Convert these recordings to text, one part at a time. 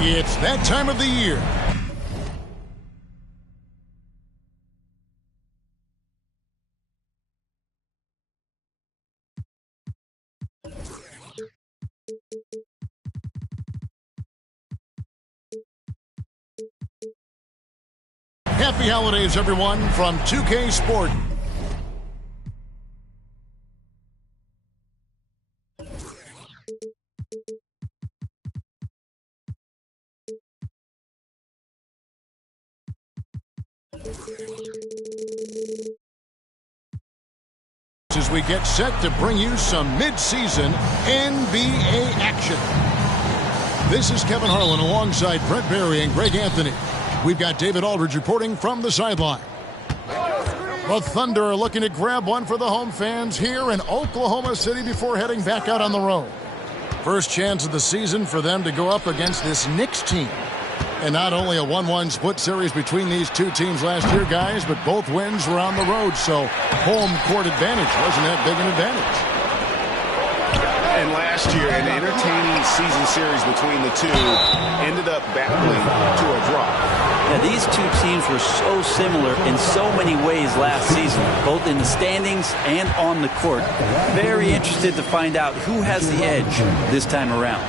It's that time of the year. Happy holidays, everyone, from 2K Sport. As we get set to bring you some mid-season NBA action. This is Kevin Harlan alongside Brent Barry and Greg Anthony. We've got David Aldridge reporting from the sideline. The Thunder are looking to grab one for the home fans here in Oklahoma City before heading back out on the road. First chance of the season for them to go up against this Knicks team. And not only a 1-1 split series between these two teams last year, guys, but both wins were on the road, so home court advantage wasn't that big an advantage. And last year, an entertaining season series between the two ended up battling to a draw. Yeah, these two teams were so similar in so many ways last season, both in the standings and on the court. Very interested to find out who has the edge this time around.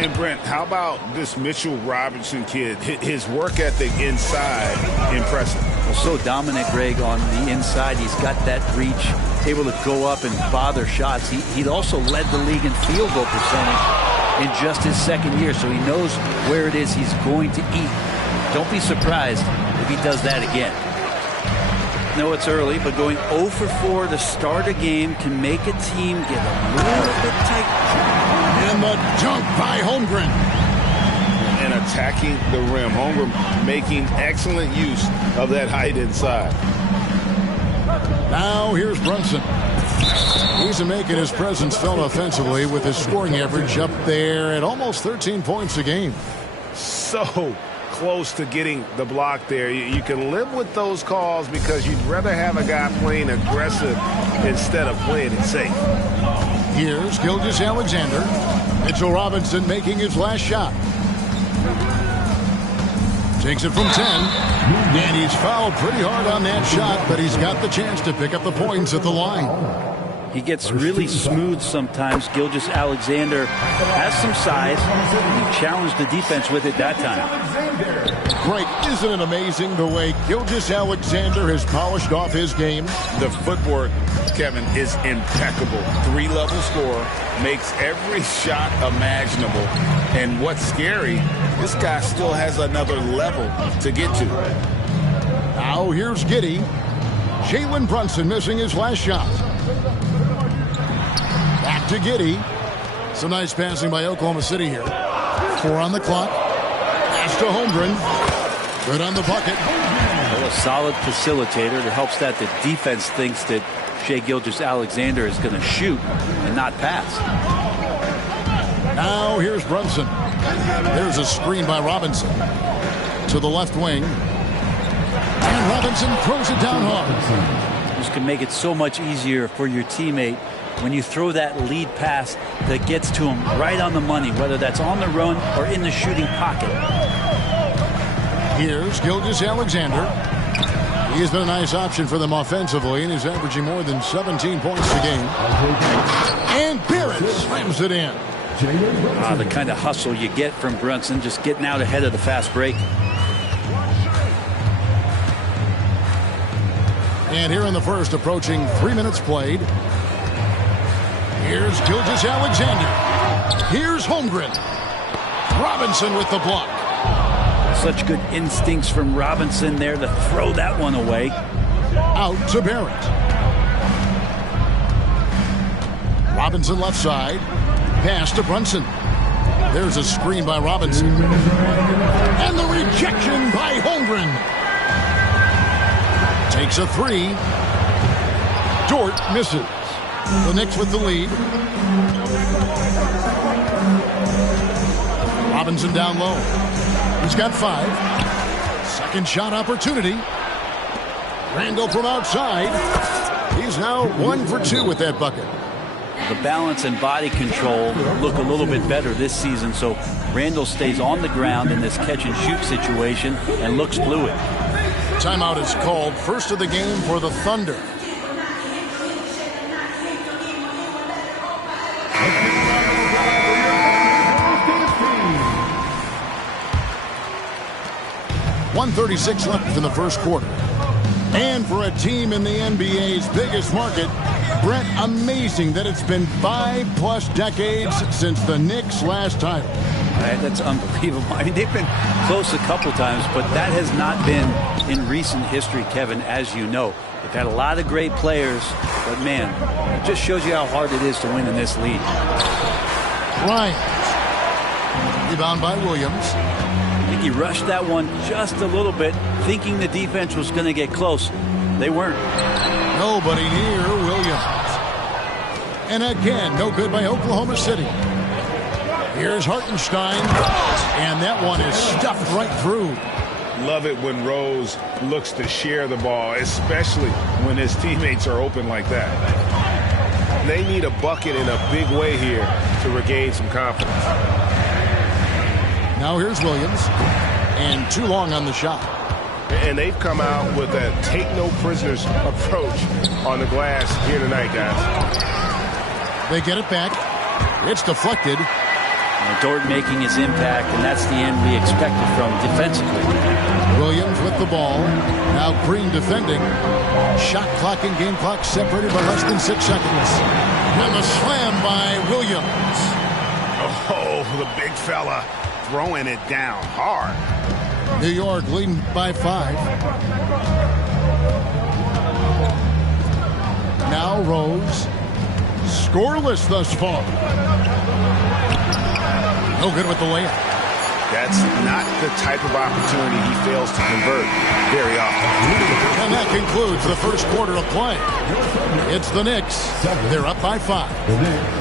And Brent, how about this Mitchell Robinson kid? His work ethic inside, impressive. Well, so dominant, Greg, on the inside. He's got that reach, able to go up and bother shots. He'd also led the league in field goal percentage in just his second year, so he knows where it is he's going to eat. Don't be surprised if he does that again. No, it's early, but going 0 for 4 to start a game can make a team get a little bit tight. And the dunk by Holmgren. And attacking the rim. Holmgren making excellent use of that height inside. Now here's Brunson. He's making his presence felt offensively with his scoring average up there at almost 13 points a game. So close to getting the block there. You can live with those calls because you'd rather have a guy playing aggressive instead of playing it safe. Here's Gilgeous-Alexander. Mitchell Robinson making his last shot. Takes it from 10. And he's fouled pretty hard on that shot, but he's got the chance to pick up the points at the line. He gets really smooth sometimes. Gilgeous-Alexander has some size. He challenged the defense with it that time. Great. Isn't it amazing the way Gilgeous-Alexander has polished off his game? The footwork, Kevin, is impeccable. 3-level scorer, makes every shot imaginable. And what's scary, this guy still has another level to get to. Now here's Giddey. Jalen Brunson missing his last shot. Back to Giddey. Some nice passing by Oklahoma City here. 4 on the clock. Pass to Holmgren. Good on the bucket. Well, a solid facilitator that helps that the defense thinks that Shai Gilgeous-Alexander is going to shoot and not pass. Now here's Brunson. There's a screen by Robinson. To the left wing. And Robinson throws it down hard. This can make it so much easier for your teammate when you throw that lead pass that gets to him right on the money, whether that's on the run or in the shooting pocket. Here's Gilgeous-Alexander. He has been a nice option for them offensively, and he's averaging more than 17 points a game. And Barrett slams it in. The kind of hustle you get from Brunson, just getting out ahead of the fast break. And here in the first, approaching 3 minutes played. Here's Gilgeous-Alexander. Here's Holmgren. Robinson with the block. Such good instincts from Robinson there to throw that one away. Out to Barrett. Robinson left side. Pass to Brunson. There's a screen by Robinson. And the rejection by Holmgren. Takes a 3. Dort misses. The Knicks with the lead. Robinson down low. He's got 5. Second shot opportunity. Randall from outside. He's now 1 for 2 with that bucket. the balance and body control look a little bit better this season. So Randall stays on the ground in this catch-and-shoot situation and looks fluid. Timeout is called. First of the game for the Thunder. .136 left in the first quarter. And for a team in the NBA's biggest market, Brett, amazing that it's been 5+ decades since the Knicks' last title. That's unbelievable. I mean, they've been close a couple times, but that has not been in recent history, Kevin, as you know. They've had a lot of great players, but man, it just shows you how hard it is to win in this league. Bryant. Rebound by Williams. I think he rushed that one just a little bit, thinking the defense was going to get close. They weren't. Nobody near Williams. And again, no good by Oklahoma City. Here's Hartenstein. And that one is stuffed right through. Love it when Rose looks to share the ball, especially when his teammates are open like that. They need a bucket in a big way here to regain some confidence. Now here's Williams. And too long on the shot. And they've come out with a take-no-prisoners approach on the glass here tonight, guys. They get it back. It's deflected. Dort making his impact, and that's the end we expected from defensively. Williams with the ball. Now Green defending. Shot clock and game clock separated by less than 6 seconds. And the slam by Williams. Oh, the big fella throwing it down hard. New York leading by 5. Now Rose. Scoreless thus far. No good with the layup. That's not the type of opportunity he fails to convert very often. And that concludes the first quarter of play. It's the Knicks. They're up by 5.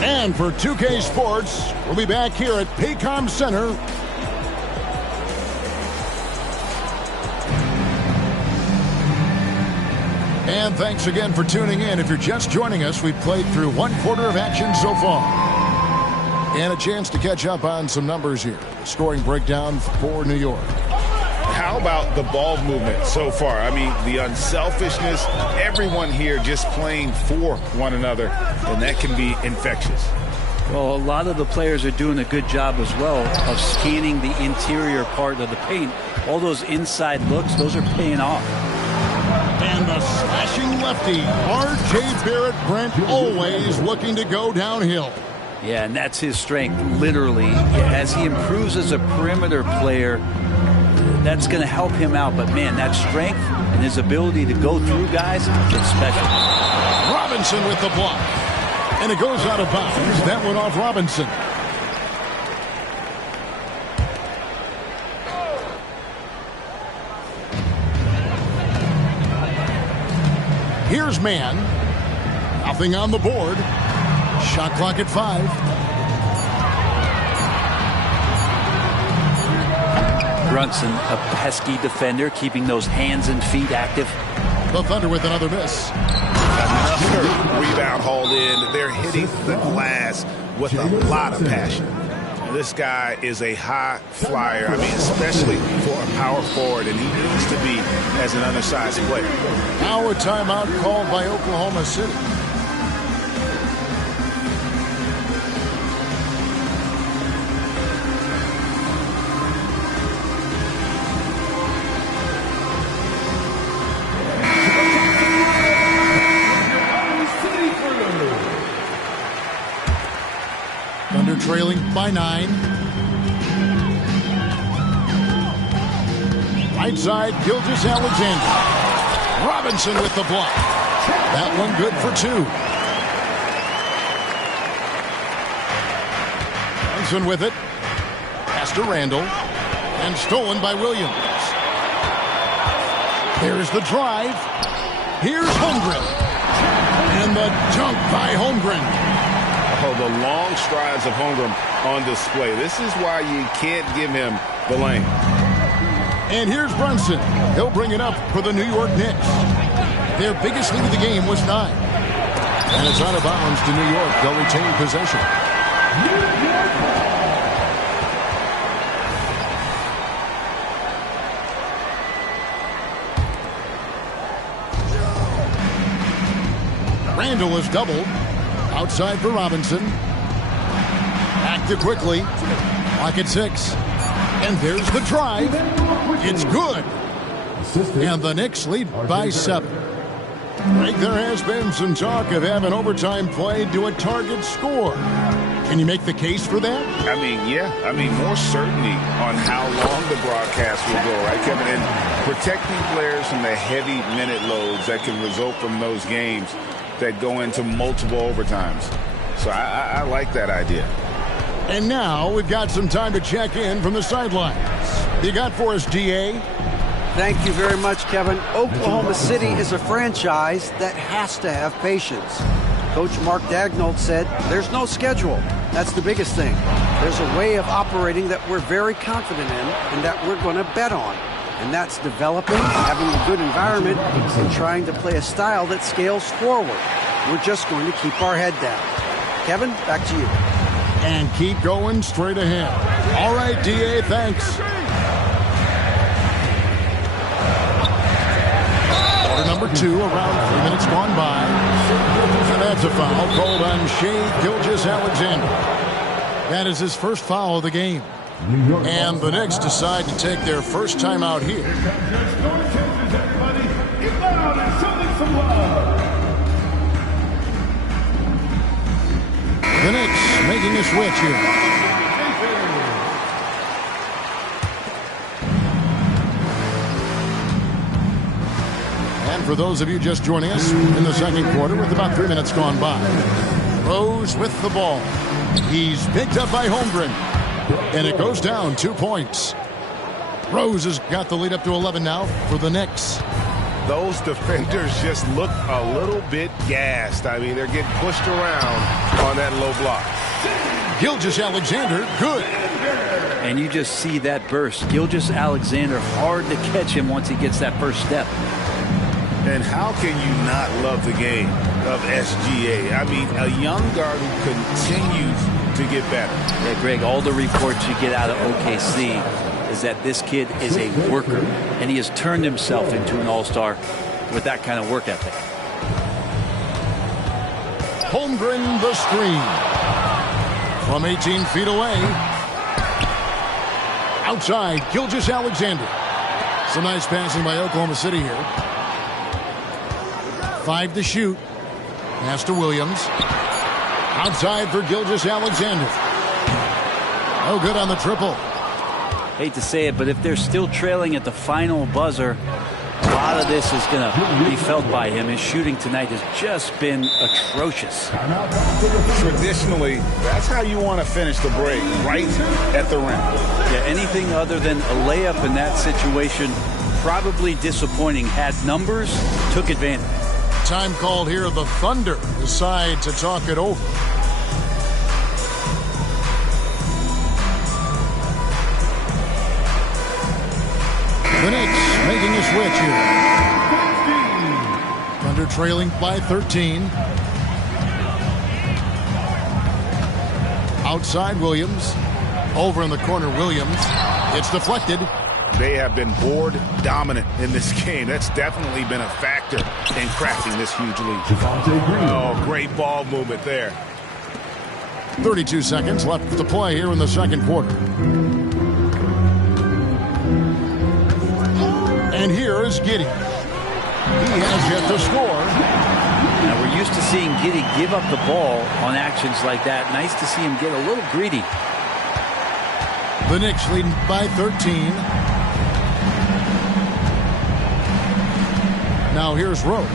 And for 2K Sports, we'll be back here at Paycom Center. And thanks again for tuning in. If you're just joining us, we've played through 1 quarter of action so far. And a chance to catch up on some numbers here. Scoring breakdown for New York. How about the ball movement so far? I mean, the unselfishness, everyone here just playing for one another, and that can be infectious. Well, a lot of the players are doing a good job as well of scanning the interior part of the paint. All those inside looks, those are paying off. And the slashing lefty, R.J. Barrett. Brent always looking to go downhill. Yeah, and that's his strength, literally. As he improves as a perimeter player, that's going to help him out. But, man, that strength and his ability to go through guys, it's special. Robinson with the block. And it goes out of bounds. That one off Robinson. Here's Mann. Nothing on the board. Shot clock at 5. Brunson, a pesky defender, keeping those hands and feet active. The Thunder with another miss. Another rebound hauled in. They're hitting the glass with a lot of passion. This guy is a high flyer. I mean, especially for a power forward, and he needs to be as an undersized player. Now a timeout called by Oklahoma City. Thunder trailing by 9. Right side, Gilgeous-Alexander. Robinson with the block. That one good for 2. Brunson with it. Pass to Randall. And stolen by Williams. There's the drive. Here's Holmgren. And the dunk by Holmgren. Oh, the long strides of Holmgren on display. This is why you can't give him the lane. And here's Brunson. He'll bring it up for the New York Knicks. Their biggest lead of the game was 9. And it's out of bounds to New York. They'll retain possession. Randall is doubled. Outside for Robinson. Back to quickly. Clock at 6. And there's the drive. It's good. And the Knicks lead by 7. Greg, there has been some talk of having overtime played to a target score. Can you make the case for that? I mean, yeah. I mean, more certainty on how long the broadcast will go, right, Kevin? And protecting players from the heavy minute loads that can result from those games that go into multiple overtimes. So I like that idea. And now we've got some time to check in from the sidelines. You got for us, DA? Thank you very much, Kevin. Oklahoma City is a franchise that has to have patience. Coach Mark Daigneault said, there's no schedule. That's the biggest thing. There's a way of operating that we're very confident in and that we're going to bet on. And that's developing, having a good environment, and trying to play a style that scales forward. We're just going to keep our head down. Kevin, back to you. And keep going straight ahead. All right, DA, thanks. Quarter number 2, around 3 minutes gone by. And that's a foul called on Shai Gilgeous-Alexander. That is his first foul of the game. And the Knicks decide to take their first time out here. The Knicks making a switch here. And for those of you just joining us in the second quarter with about 3 minutes gone by, Rose with the ball. He's picked up by Holmgren. And it goes down 2 points. Rose has got the lead up to 11 now for the Knicks. Those defenders just look a little bit gassed. I mean, they're getting pushed around on that low block. Gilgeous-Alexander, good. And you just see that burst. Gilgeous-Alexander, hard to catch him once he gets that first step. And how can you not love the game of SGA? I mean, a young guard who continues to get better. Yeah, Greg, all the reports you get out of OKC is that this kid is a worker, and he has turned himself into an all-star with that kind of work ethic. Holmgren the screen. From 18 feet away. Outside, Gilgeous-Alexander. Some nice passing by Oklahoma City here. 5 to shoot. Pass to Williams. Outside for Gilgeous-Alexander. Oh, good on the triple. Hate to say it, but if they're still trailing at the final buzzer, a lot of this is going to be felt by him. His shooting tonight has just been atrocious. Traditionally, that's how you want to finish the break, right at the rim. Yeah, anything other than a layup in that situation, probably disappointing. Had numbers, took advantage. Time called here. The Thunder decide to talk it over. The Knicks making a switch here. Thunder trailing by 13. Outside Williams. Over in the corner Williams. It's deflected. They have been board dominant in this game. That's definitely been a factor in cracking this huge lead. Oh, great ball movement there. 32 seconds left to play here in the second quarter. And here is Giddey. He has yet to score. Now we're used to seeing Giddey give up the ball on actions like that. Nice to see him get a little greedy. The Knicks leading by 13. Now here's Rose.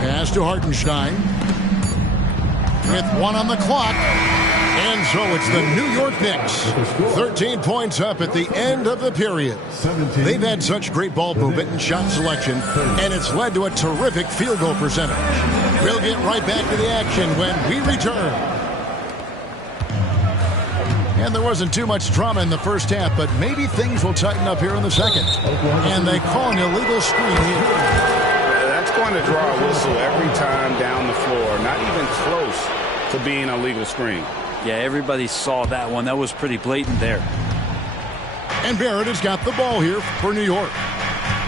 Pass to Hartenstein. With 1 on the clock. And so it's the New York Knicks. 13 points up at the end of the period. They've had such great ball movement and shot selection, and it's led to a terrific field goal percentage. We'll get right back to the action when we return. And there wasn't too much drama in the first half, but maybe things will tighten up here in the second. And they call an illegal screen here. That's going to draw a whistle every time down the floor. Not even close to being a legal screen. Yeah, everybody saw that one. That was pretty blatant there. And Barrett has got the ball here for New York.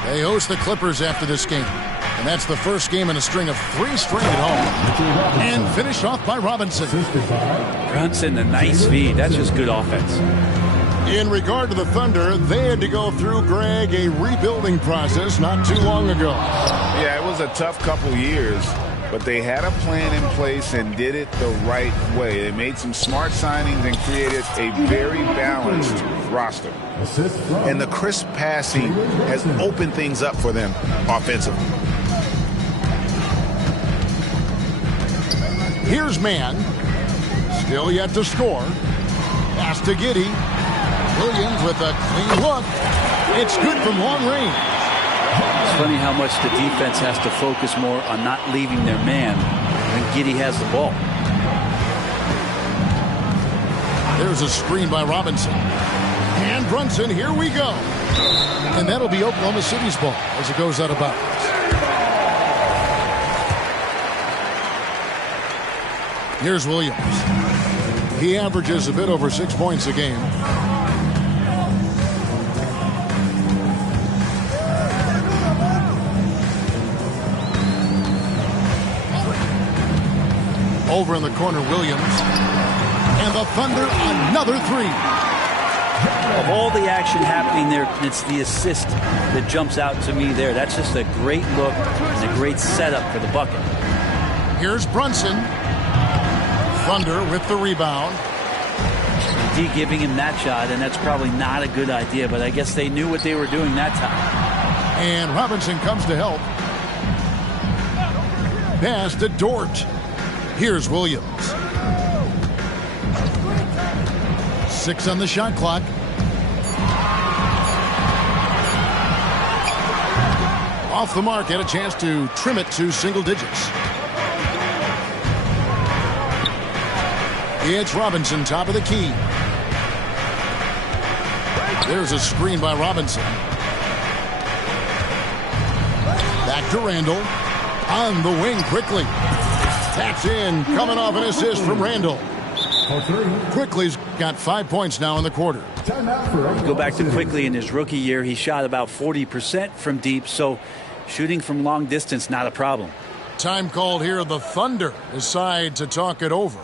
They host the Clippers after this game. And that's the first game in a string of 3 straight at home. And finished off by Robinson. Brunson, a nice feed. That's just good offense. In regard to the Thunder, they had to go through, Greg, a rebuilding process not too long ago. Yeah, it was a tough couple years, but they had a plan in place and did it the right way. They made some smart signings and created a very balanced roster. And the crisp passing has opened things up for them offensively. Here's Mann. Still yet to score. Pass to Giddey. Williams with a clean look. It's good from long range. It's funny how much the defense has to focus more on not leaving their man when Giddey has the ball. There's a screen by Robinson. And Brunson, here we go. And that'll be Oklahoma City's ball as it goes out of bounds. Here's Williams. He averages a bit over 6 points a game. Over in the corner, Williams. And the Thunder, another 3. Of all the action happening there, it's the assist that jumps out to me there. That's just a great look and a great setup for the bucket. Here's Brunson. Thunder with the rebound. D giving him that shot, and that's probably not a good idea, but I guess they knew what they were doing that time. And Robinson comes to help. Pass to Dort. Here's Williams. 6 on the shot clock. Off the mark, had a chance to trim it to single digits. It's Robinson, top of the key. There's a screen by Robinson. Back to Randall. On the wing quickly. Taps in, coming off an assist from Randall. Quickly's got 5 points now in the quarter. Go back to Quickly in his rookie year. He shot about 40% from deep, so shooting from long distance, not a problem. Time called here. The Thunder decide to talk it over.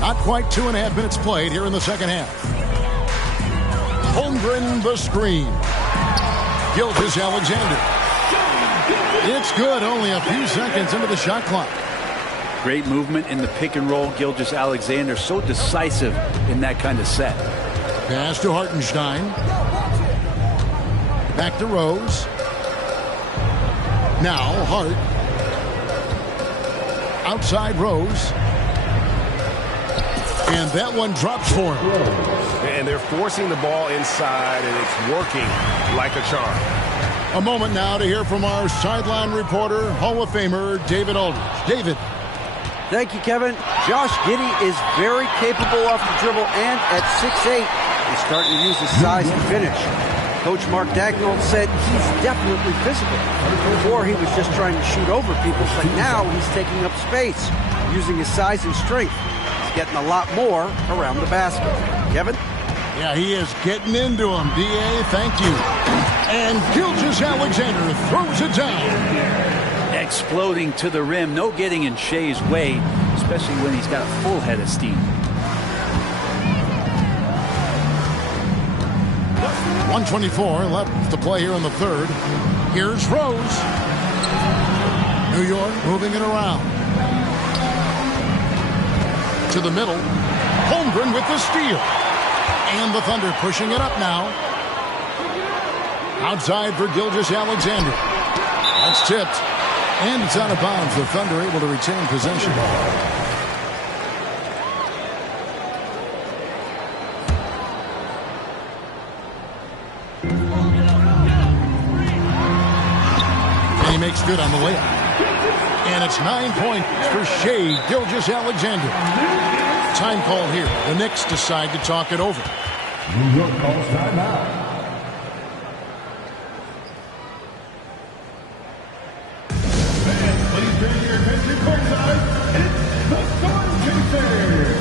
Not quite 2.5 minutes played here in the second half. Holmgren the screen. Gilgeous-Alexander. It's good. Only a few seconds into the shot clock. Great movement in the pick and roll. Gilgeous-Alexander so decisive in that kind of set. Pass to Hartenstein. Back to Rose. Now Hart. Outside Rose. And that one drops for him. And they're forcing the ball inside, and it's working like a charm. A moment now to hear from our sideline reporter, Hall of Famer David Aldridge. David. Thank you, Kevin. Josh Giddey is very capable off the dribble, and at 6'8", he's starting to use his size to finish. Coach Mark Daigneault said he's definitely physical. Before, he was just trying to shoot over people, but now he's taking up space, using his size and strength. He's getting a lot more around the basket. Kevin? Yeah, he is getting into him. D.A., thank you. And Gilgeous-Alexander throws it down. Exploding to the rim. No getting in Shea's way, especially when he's got a full head of steam. 1:24 left to play here in the third. Here's Rose. New York moving it around. To the middle. Holmgren with the steal. And the Thunder pushing it up now. Outside for Gilgeous-Alexander. That's tipped. And it's out of bounds. The Thunder able to retain possession. It's good on the layup. And it's 9 points for Shai Gilgeous-Alexander. Time called here. The Knicks decide to talk it over. New York calls timeout. Please bring your attention courtside. It's the Storm Chasers.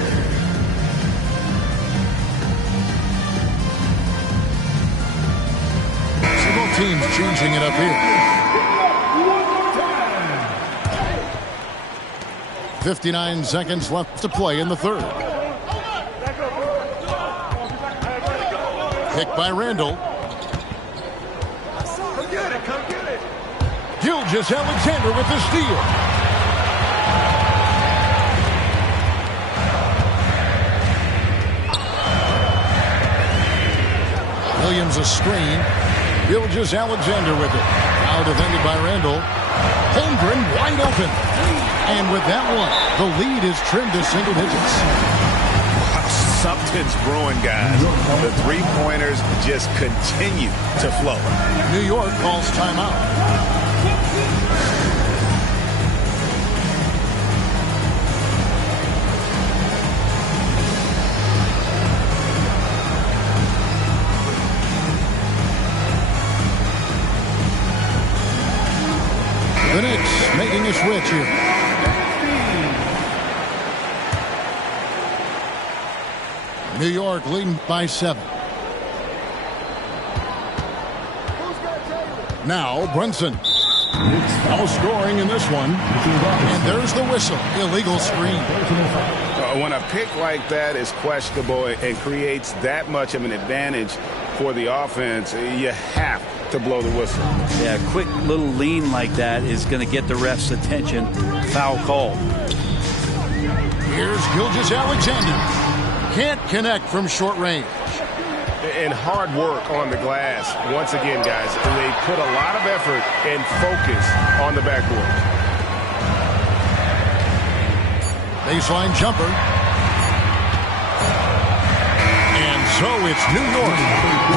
So both teams changing it up here. 59 seconds left to play in the third. Picked by Randall. Gilgeous-Alexander with the steal. Williams a screen. Gilgeous-Alexander with it. Now defended by Randall. Holmgren wide open. And with that one, the lead is trimmed to single digits. Something's brewing, guys. The three-pointers just continue to flow. New York calls timeout. The Knicks making a switch here. New York leading by 7. Now Brunson. No scoring in this one. And there's the whistle. Illegal screen. When a pick like that is questionable and creates that much of an advantage for the offense, you have to blow the whistle. Yeah, a quick little lean like that is going to get the ref's attention. Foul call. Here's Gilgeous-Alexander. Can't connect from short range. And hard work on the glass. Once again, guys, they put a lot of effort and focus on the backboard. Baseline jumper. And so it's New York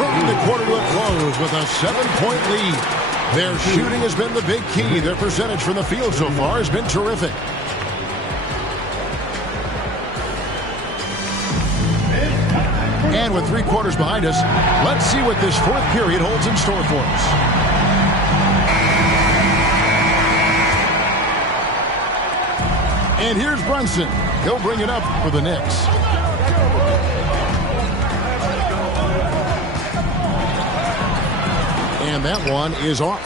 bringing the quarter to a close with a 7-point lead. Their shooting has been the big key. Their percentage from the field so far has been terrific. And with 3 quarters behind us, let's see what this fourth period holds in store for us. And here's Brunson. He'll bring it up for the Knicks. And that one is off.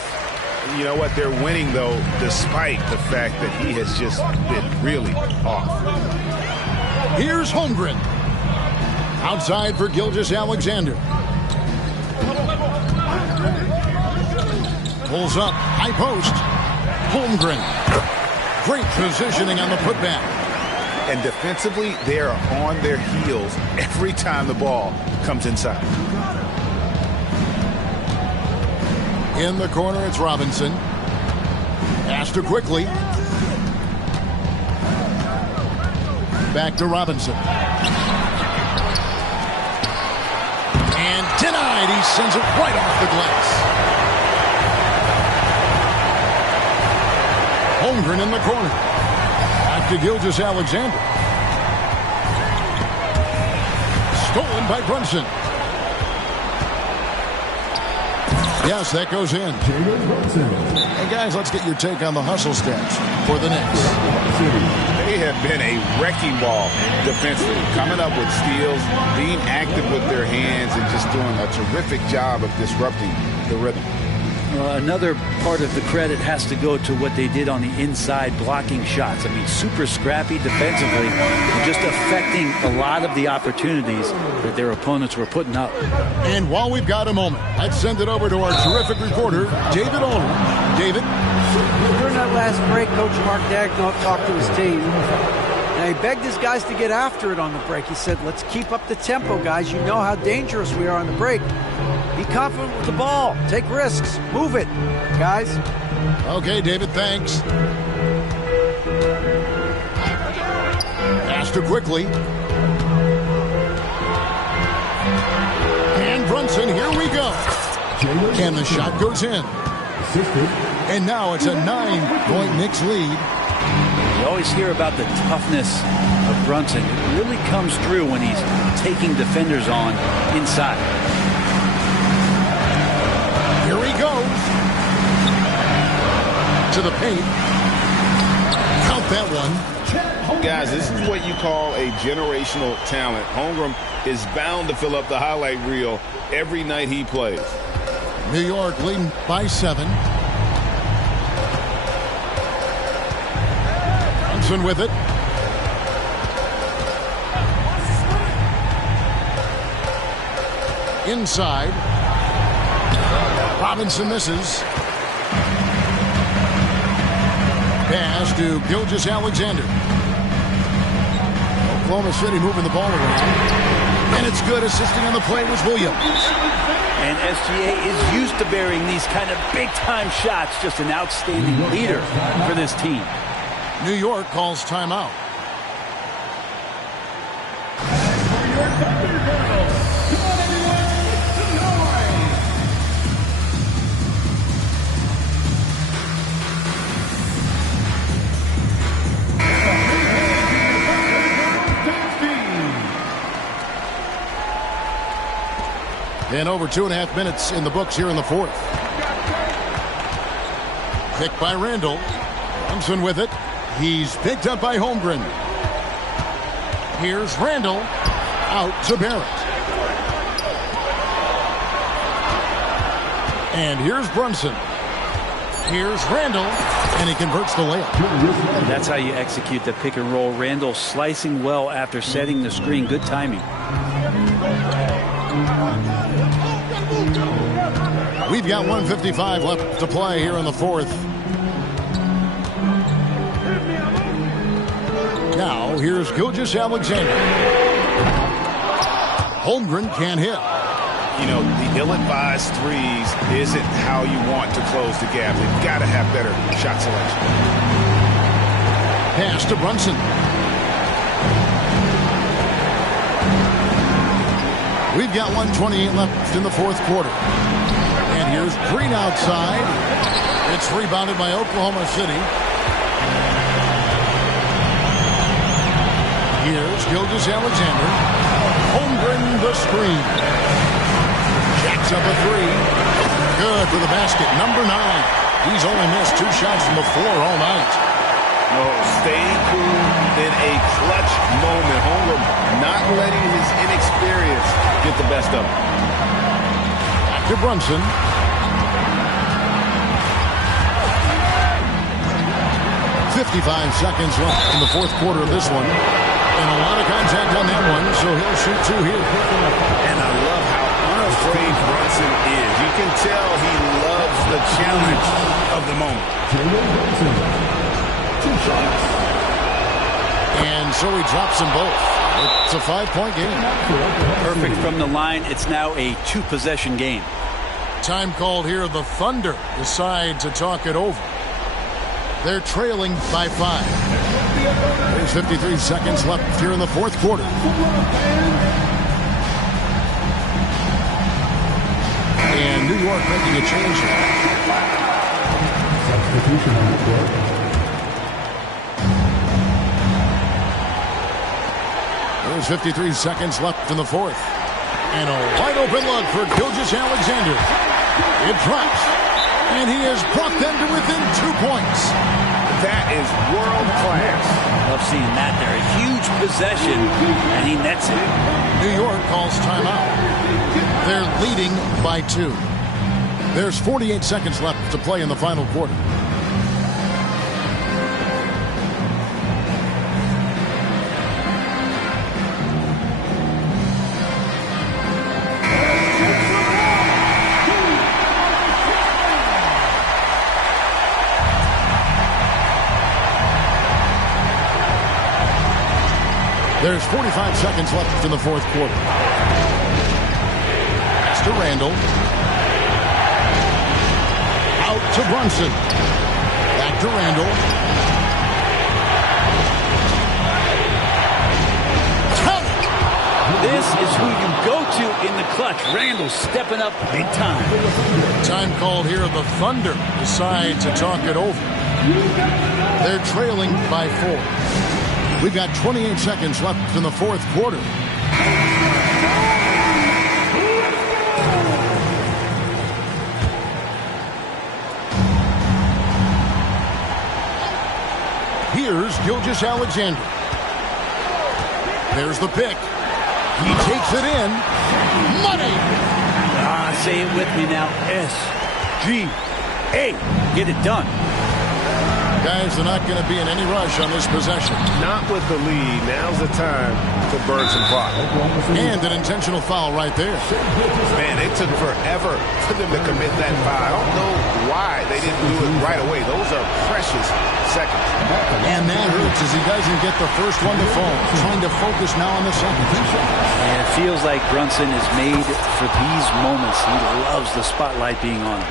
You know what? They're winning, though, despite the fact that he has just been really off. Here's Holmgren. Outside for Gilgeous-Alexander. Pulls up, high post. Holmgren. Great positioning on the putback. And defensively, they are on their heels every time the ball comes inside. In the corner, it's Robinson. Pass to quickly. Back to Robinson. Denied. He sends it right off the glass. Holmgren in the corner. Back to Gilgeous-Alexander. Stolen by Brunson. Yes, that goes in. Hey, guys, let's get your take on the hustle stats for the Knicks. They have been a wrecking ball defensively, coming up with steals, being active with their hands, and just doing a terrific job of disrupting the rhythm. Another part of the credit has to go to what they did on the inside blocking shots. I mean, super scrappy defensively and just affecting a lot of the opportunities that their opponents were putting up. And while we've got a moment, let's send it over to our terrific reporter, David Aldridge. David? During that last break, Coach Mark Daigneault talked to his team. And he begged his guys to get after it on the break. He said, let's keep up the tempo, guys. You know how dangerous we are on the break. Be confident with the ball. Take risks. Move it, guys. Okay, David, thanks. Pass to quickly. And Brunson, here we go. And the shot goes in. And now it's a 9-point Knicks lead. You always hear about the toughness of Brunson. It really comes through when he's taking defenders on inside. Here he goes. To the paint. Count that one. Guys, this is what you call a generational talent. Holmgren is bound to fill up the highlight reel every night he plays. New York leading by 7. Brunson with it. Inside. Robinson misses. Pass to Gilgeous-Alexander. Oklahoma City moving the ball around. And it's good. Assisting on the play was Williams. And SGA is used to burying these kind of big-time shots. Just an outstanding leader for this team. New York calls timeout. And over 2.5 minutes in the books here in the fourth. Picked by Randall. Brunson with it. He's picked up by Holmgren. Here's Randall. Out to Barrett. And here's Brunson. Here's Randall. And he converts the layup. That's how you execute the pick and roll. Randall slicing well after setting the screen. Good timing. We've got 1:55 left to play here in the fourth. Now, here's Gilgeous-Alexander. Holmgren can't hit. You know, the ill-advised threes isn't how you want to close the gap. They've got to have better shot selection. Pass to Brunson. We've got 1:28 left in the fourth quarter. And here's Green outside. It's rebounded by Oklahoma City. Here's Gilgeous-Alexander. Holmgren the screen. Jacks up a three. Good for the basket. Number 9. He's only missed 2 shots from the floor all night. No, staying cool in a clutch moment. Holmgren not letting his inexperience get the best of him. Back to Brunson. .55 seconds left in the fourth quarter of this one. And a lot of contact on that one, so he'll shoot 2 here. And I love how unafraid Brunson is. You can tell he loves the challenge of the moment. And so he drops them both. It's a 5-point game. Perfect from the line. It's now a 2-possession game. Time called here. The Thunder decide to talk it over. They're trailing by 5. There's 53 seconds left here in the fourth quarter. And New York making a change here. Substitution on the court. There's 53 seconds left in the fourth. And a wide open look for Gilgeous-Alexander. It drops. And he has brought them to within 2 points. That is world class. Love seeing that there. A huge possession, and he nets it. New York calls timeout. They're leading by 2. There's 48 seconds left to play in the final quarter. There's 45 seconds left in the fourth quarter. Pass to Randall. Out to Brunson. Back to Randall. This is who you go to in the clutch. Randall stepping up big time. Time called here. The Thunder decide to talk it over. They're trailing by 4. We've got 28 seconds left in the fourth quarter. Here's Gilgeous-Alexander. There's the pick. He takes it in. Money! Say it with me now. S-G-A. Get it done. Guys, they're not going to be in any rush on this possession. Not with the lead. Now's the time to burn some clock. And an intentional foul right there. Man, it took forever for them to commit that foul. I don't know why they didn't do it right away. Those are precious seconds. And that hurts as he doesn't get the first one to fall. Trying to focus now on the second. And it feels like Brunson is made for these moments. He loves the spotlight being on him.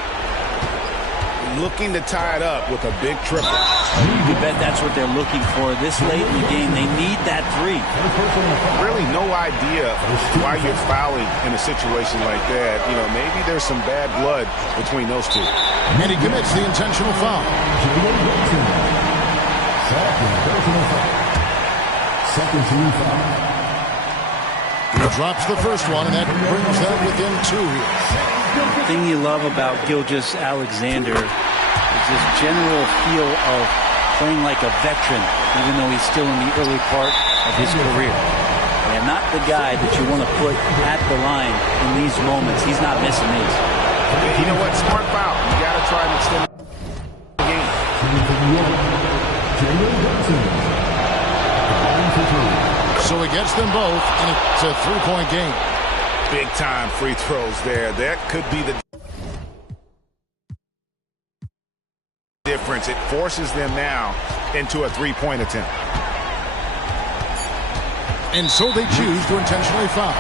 Looking to tie it up with a big triple. You can bet that's what they're looking for this late in the game. They need that 3. Really no idea why you're fouling in a situation like that. You know, maybe there's some bad blood between those two. And he commits the intentional foul. Second team foul. He drops the first one, and that brings them within 2 here. The thing you love about Gilgeous-Alexander is his general feel of playing like a veteran, even though he's still in the early part of his career. And not the guy that you want to put at the line in these moments. He's not missing these. You know what? Smart foul. You got to try and extend the game. So he gets them both, and it's a 3-point game. Big-time free throws there. That could be the difference. It forces them now into a 3-point attempt. And so they choose to intentionally foul.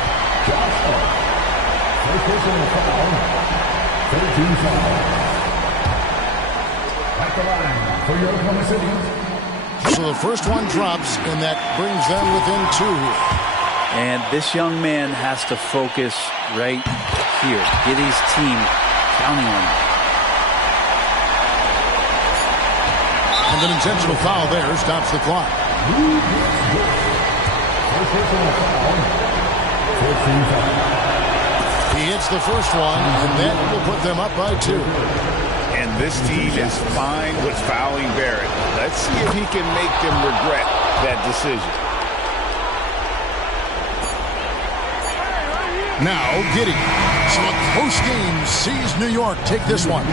First personal foul. 13 foul. At the line for your Oklahoma City. So the first one drops, and that brings them within 2 here. And this young man has to focus right here. Get his team counting on him. And an intentional foul there stops the clock. He hits the first one, and that will put them up by 2. And this team is fine with fouling Barrett. Let's see if he can make them regret that decision. Now, Giddey. So a close game sees New York take this one.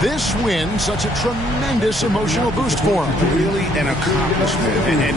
This win, such a tremendous emotional boost for him. Really an accomplishment. And